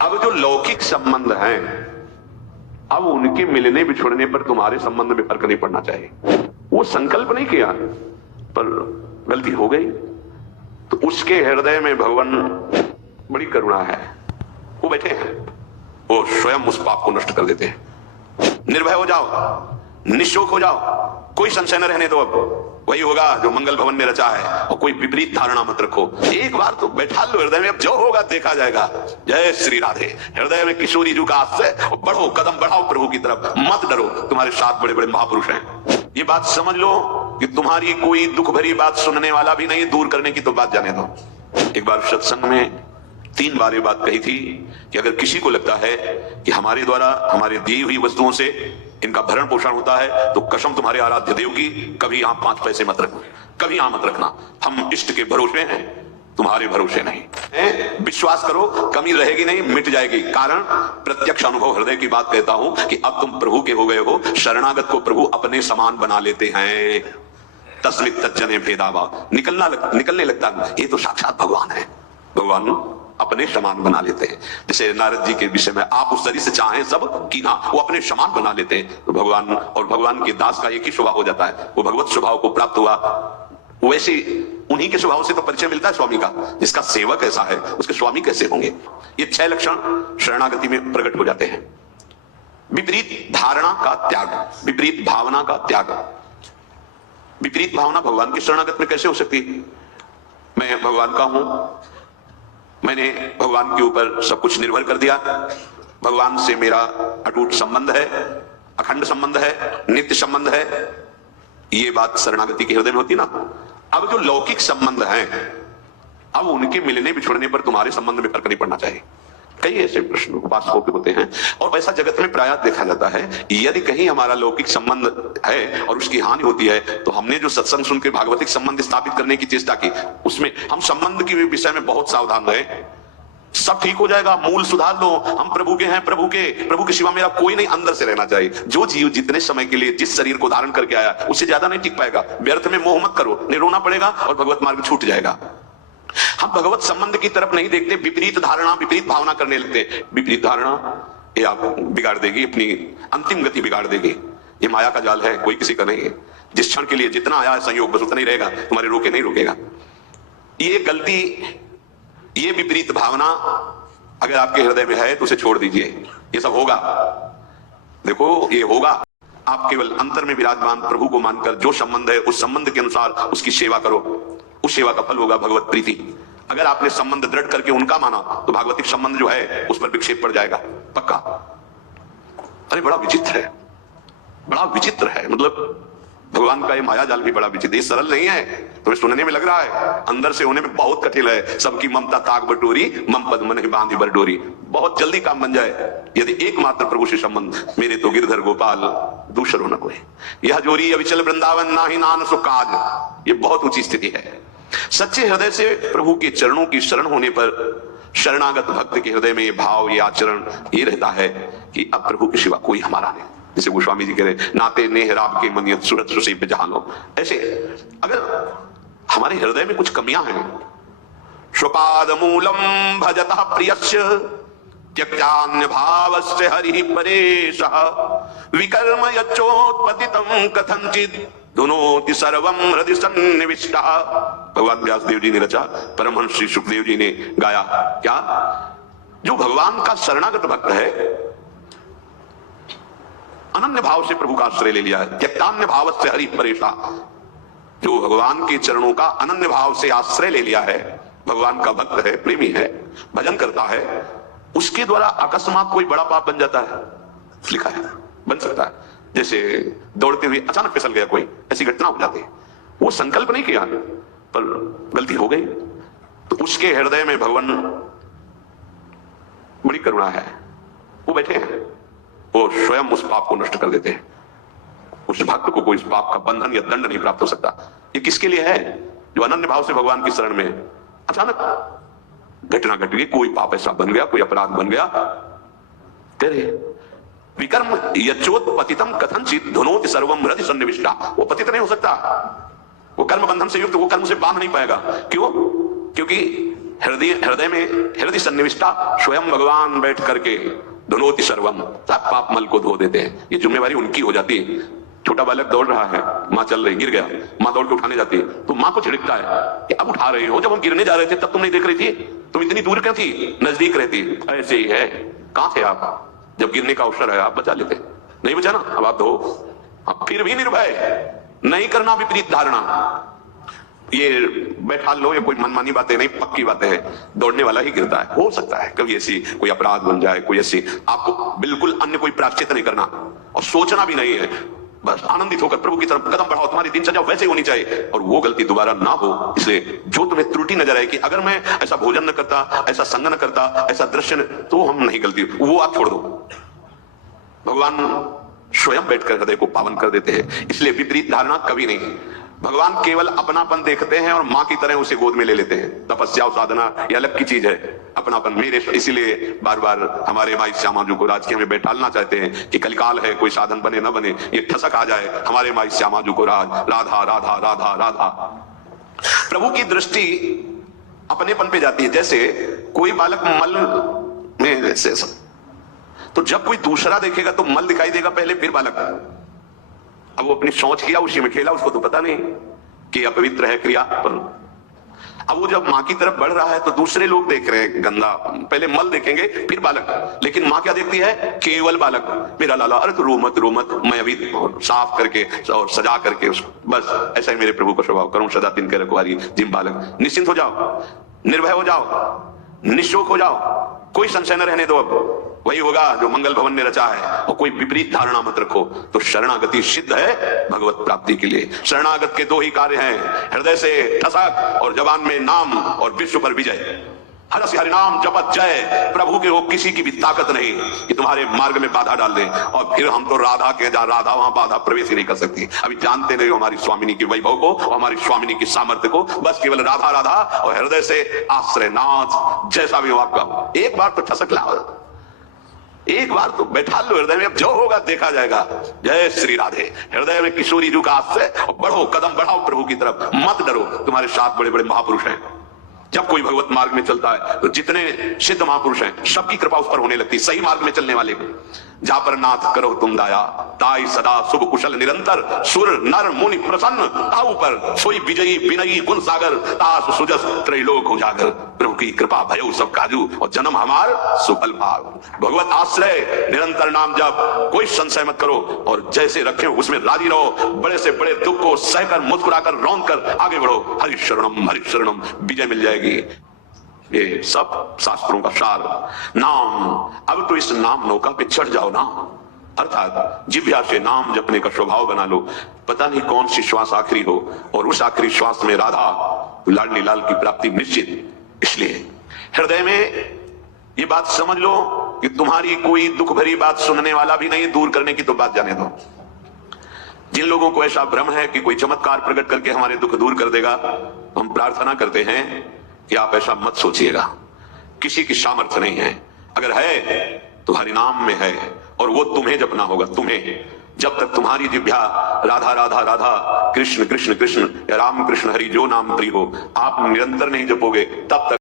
अब जो लौकिक संबंध हैं, अब उनके मिलने बिछुड़ने पर तुम्हारे संबंध में फर्क नहीं पड़ना चाहिए। वो संकल्प नहीं किया पर गलती हो गई, तो उसके हृदय में भगवान बड़ी करुणा है। वो बैठे हैं, वो स्वयं उस पाप को नष्ट कर देते हैं। निर्भय हो जाओ, निशोक हो जाओ, कोई संशय न रहने दो। अब वही होगा जो मंगल भवन में रचा है, और कोई विपरीत धारणा मत रखो। एक बार तो बैठा लो हृदय में, अब जो होगा देखा जाएगा। जय श्री राधे। हृदय में किशोरी जू का आश्रय, बढ़ो, कदम बढ़ाओ प्रभु की तरफ, मत डरो, तुम्हारे साथ बड़े बड़े महापुरुष हैं। ये बात समझ लो कि तुम्हारी कोई दुख भरी बात सुनने वाला भी नहीं, दूर करने की तो बात जाने दो। एक बार सत्संग में 3 बार ये बात कही थी कि अगर किसी को लगता है कि हमारे द्वारा हमारे दी हुई वस्तुओं से इनका भरण पोषण होता है, तो कसम तुम्हारे आराध्य देव की, कभी यहां 5 पैसे मत रखना, कभी यहां मत रखना। हम इष्ट के भरोसे हैं, तुम्हारे भरोसे नहीं। विश्वास करो, कमी रहेगी नहीं, मिट जाएगी। कारण प्रत्यक्ष अनुभव हृदय की बात कहता हूं कि अब तुम प्रभु के हो गए हो। शरणागत को प्रभु अपने समान बना लेते हैं। तस्मित् तज्जने भेदाभाव, निकलने लगता, ये तो साक्षात भगवान है। भगवान अपने समान बना लेते हैं। जैसे नारद जी के विषय में, आप उस तरी से चाहें सब कि ना, वो अपने समान बना लेते हैं। तो भगवान और भगवान के दास का एक ही स्वभाव हो जाता है, वो भगवत स्वभाव को प्राप्त हुआ। वैसे उन्हीं के स्वभाव से तो परिचय मिलता है स्वामी का। जिसका सेवक ऐसा है, उसके स्वामी कैसे होंगे? ये 6 लक्षण शरणागति में प्रकट हो जाते हैं। विपरीत धारणा का त्याग, विपरीत भावना का त्याग। विपरीत भावना भगवान की शरणागत में कैसे हो सकती? मैं भगवान का हूं, मैंने भगवान के ऊपर सब कुछ निर्भर कर दिया, भगवान से मेरा अटूट संबंध है, अखंड संबंध है, नित्य संबंध है। ये बात शरणागति के हृदय में होती ना। अब जो लौकिक संबंध हैं, अब उनके मिलने बिछुड़ने पर तुम्हारे संबंध में फर्क नहीं पड़ना चाहिए। कई ऐसे प्रश्न उपासकों के होते हैं, और वैसा जगत में प्रायः देखा जाता है। यदि कहीं हमारा लौकिक संबंध है और उसकी हानि होती है, तो हमने जो सत्संग सुन के भागवतिक संबंध स्थापित करने की चेष्टा की, उसमें हम संबंध के विषय में बहुत सावधान रहे। सब ठीक हो जाएगा, मूल सुधार लो, हम प्रभु के हैं, प्रभु के सिवा मेरा कोई नहीं, अंदर से रहना चाहिए। जो जीव जितने समय के लिए जिस शरीर को धारण करके आया, उससे ज्यादा नहीं टिक पाएगा। व्यर्थ में मोह मत करो, नहीं रोना पड़ेगा और भगवत मार्ग छूट जाएगा। हम भगवत संबंध की तरफ नहीं देखते, विपरीत धारणा, विपरीत भावना करने लगते हैं। विपरीत धारणा ये आप बिगाड़ देगी, अपनी अंतिम गति बिगाड़ देगी। ये माया का जाल है, कोई किसी का नहीं है। जिस क्षण के लिए जितना आया है संयोग, बस उतना ही रहेगा, तुम्हारे रोके नहीं रोकेगा। ये गलती, ये विपरीत भावना अगर आपके हृदय में है तो उसे छोड़ दीजिए। ये सब होगा, देखो ये होगा। आप केवल अंतर में विराजमान प्रभु को मानकर जो संबंध है, उस संबंध के अनुसार उसकी सेवा करो। उस सेवा का फल होगा भगवत प्रीति। अगर आपने संबंध दृढ़ करके उनका माना, तो भागवतिक संबंध जो है उस पर विक्षेप पड़ जाएगा, पक्का। अरे बड़ा विचित्र है, बड़ा विचित्र है। मतलब भगवान का ये माया जाल भी बड़ा विचित्र, ये सरल नहीं है। तुम्हें सुनने में लग रहा है, अंदर से होने में बहुत कठिन है। सबकी ममता ताक बटोरी, मम पद मन बांधी बर डोरी। बहुत जल्दी काम बन जाए यदि एकमात्र प्रभु से संबंध। मेरे तो गिरधर गोपाल दूसरो न कोई, यह जोरी अविचल वृंदावन ना ही नान सो काज। ये बहुत ऊंची स्थिति है। सच्चे हृदय से प्रभु के चरणों की शरण होने पर शरणागत भक्त के हृदय में ये भाव, ये आचरण ये रहता है कि अब प्रभु के सिवा कोई हमारा नहीं। जैसे गोस्वामी जी कह रहे, नाते नेह राब के मनियत सूरत सुसीब जहानो। ऐसे अगर हमारे हृदय में कुछ कमियां हैं, स्वपाद मूलम भजतः प्रियस्य त्यक्त्यान्य भावस्य हरि परेशः विकर्म यच्चोत्पतितं कथंचित् धुनोति सर्वं हृदि सन्निविष्टः। भगवान व्यास देव जी ने रचा, परमहंस श्री सुखदेव जी ने गाया। क्या? जो भगवान का शरणागत भक्त है, अनन्य भाव से प्रभु का आश्रय ले लिया है। त्यक्तान्य भाव से हरि परेशा, जो भगवान के चरणों का अनन्य भाव से आश्रय ले लिया है, भगवान का भक्त है, प्रेमी है, भजन करता है, उसके द्वारा अकस्मात कोई बड़ा पाप बन जाता है। लिखा है, बन सकता है। जैसे दौड़ते हुए अचानक फिसल गया कोई, ऐसी घटना हो जाती है। वो संकल्प नहीं किया पर गलती हो गई, तो उसके हृदय में भगवान बड़ी करुणा है। वो बैठे हैं, वो स्वयं उस पाप को नष्ट कर देते हैं। उस भक्त को कोई इस पाप का बंधन या दंड नहीं प्राप्त हो सकता। ये किसके लिए है? जो अनन्य भाव से भगवान की शरण में अचानक घटना घट गई, कोई पाप ऐसा बन गया, कोई अपराध बन गया, तेरे विकर्म यच्चोत्पतितं कथंचित् धुनोति सर्वं हृदि सन्निविष्टा। वो पतित नहीं हो सकता, वो कर्म बंधन से युक्त, वो कर्म से बांध नहीं पाएगा। क्यों? क्योंकि हृदय में हृदय सन्निविष्टा स्वयं भगवान बैठ करके धुनोति सर्वम, सब पाप मल को धो देते हैं। ये जिम्मेवारी उनकी हो जाती है। छोटा बालक दौड़ रहा है, माँ चल रही, गिर गया, माँ दौड़ के उठाने जाती है तो माँ को झिड़कता है कि अब उठा रही हो, जब हम गिरने जा रहे थे तब तुम नहीं देख रही थी, तुम इतनी दूर क्यों थी, नजदीक रहती। ऐसे ही है, कहां थे आप जब गिरने का अवसर है, आप बचा लेते, नहीं बचा ना, अब आप धो। फिर भी निर्भय नहीं करना विपरीत धारणा, ये बैठा लो, ये कोई मनमानी बातें नहीं, पक्की बातें हैं। दौड़ने वाला ही गिरता है, हो सकता है कभी ऐसी कोई अपराध बन जाए, कोई ऐसी, आपको बिल्कुल अन्य कोई प्रायश्चित नहीं करना और सोचना भी नहीं है, बस आनंदित होकर प्रभु की तरफ कदम बढ़ाओ। तुम्हारी दिनचर्या वैसे होनी चाहिए और वो गलती दोबारा ना हो। इसलिए जो तुम्हें त्रुटि नजर आए कि अगर मैं ऐसा भोजन न करता, ऐसा संग न करता, ऐसा दृश्य न, तो हम नहीं गलती, वो आप छोड़ दो। भगवान स्वयं बैठकर हृदय को पावन कर देते हैं। इसलिए विपरीत धारणा कभी नहीं। भगवान केवल अपनापन देखते हैं और मां की तरह उसे गोद में ले लेते हैं। तपस्या और साधना ये अलग की चीज है, अपनापन मेरे। इसीलिए बार बार हमारे माई श्यामा जी को राजकीय में बैठालना चाहते हैं कि कलिकाल है, कोई साधन बने न बने, ये ठसक आ जाए हमारे माई श्यामा जी को राधा राधा राधा राधा। प्रभु की दृष्टि अपनेपन पे जाती है। जैसे कोई बालक मल में से, तो जब कोई दूसरा देखेगा तो मल दिखाई देगा पहले, फिर बालक। अब वो अपनी सोच किया, उसी में खेला, उसको तो पता नहीं कि अपवित्र है क्रिया। पर अब वो जब मां की तरफ बढ़ रहा है तो दूसरे लोग देख रहे हैं गंदा, पहले मल देखेंगे फिर बालक, लेकिन मां क्या देखती है, केवल बालक। मेरा लाला, अरे तो रो मत, मैं अभी साफ करके और सजा करके उसको, बस ऐसा ही मेरे प्रभु का स्वभाव, करूं सदा तिनके रखवारी जिम बालक। निश्चिंत हो जाओ, निर्भय हो जाओ, निशोक हो जाओ, कोई संशय न रहने दो। अब वही होगा जो मंगल भवन ने रचा है। और कोई विपरीत धारणा मत रखो। तो शरणागति सिद्ध है भगवत प्राप्ति के लिए। शरणागत के दो ही कार्य हैं, हृदय से ठसक और जबान में नाम और विश्व पर विजय। हरस हरि नाम जपत जय। प्रभु के वो किसी की भी ताकत नहीं कि तुम्हारे मार्ग में बाधा डाल दे। और फिर हम तो राधा के, जहां राधा वहां बाधा प्रवेश ही नहीं कर सकती। अभी जानते नहीं हो हमारी स्वामिनी के वैभव को और हमारी स्वामिनी की सामर्थ्य को। बस केवल राधा राधा और हृदय से आश्रय नाथ, जैसा भी हो आपका। एक बार तो ठसक लाओ, एक बार तो बैठा लो हृदय में, अब जो होगा देखा जाएगा। जय श्री राधे। हृदय में किशोरी जी का आश्रय और बढ़ो, कदम बढ़ाओ प्रभु की तरफ, मत डरो। तुम्हारे साथ बड़े बड़े महापुरुष हैं। जब कोई भगवत मार्ग में चलता है तो जितने सिद्ध महापुरुष हैं सबकी कृपा उस पर होने लगती, सही मार्ग में चलने वाले। जा पर नाथ करो तुम दाया, ताई सदा शुभ कुशल निरंतर। सुर नर मुनि प्रसन्न ताऊ पर, सोई विजयी विनयी गुण सागर। तास सुजस त्रैलोक उजागर। प्रभु की कृपा भयो सब काजू और जन्म हमार सुफल भाग। भगवत आश्रय, निरंतर नाम जप, कोई संशय मत करो और जैसे रखे उसमें राजी रहो। बड़े से बड़े दुख को सहकर, मुस्कुराकर, रौंद कर आगे बढ़ो। हरि शरणम, विजय मिल जाएगी। ये सब शास्त्रों का सार नाम। अब तो इस नाम नौका पे चढ़ जाओ ना, अर्थात जिह्वा से नाम जपने का स्वभाव बना लो। पता नहीं कौन सी श्वास आखिरी हो और उस आखिरी श्वास में राधा लाडली लाल की प्राप्ति निश्चित। इसलिए हृदय में ये बात समझ लो कि तुम्हारी कोई दुख भरी बात सुनने वाला भी नहीं, दूर करने की तो बात जाने दो। जिन लोगों को ऐसा भ्रम है कि कोई चमत्कार प्रकट करके हमारे दुख दूर कर देगा, हम प्रार्थना करते हैं कि आप ऐसा मत सोचिएगा। किसी की सामर्थ्य नहीं है, अगर है तो हरि नाम में है और वो तुम्हें जपना होगा। तुम्हें, जब तक तुम्हारी जिह्वा राधा राधा राधा, कृष्ण कृष्ण कृष्ण या राम कृष्ण हरि जो नाम प्रिय हो, आप निरंतर नहीं जपोगे तब तक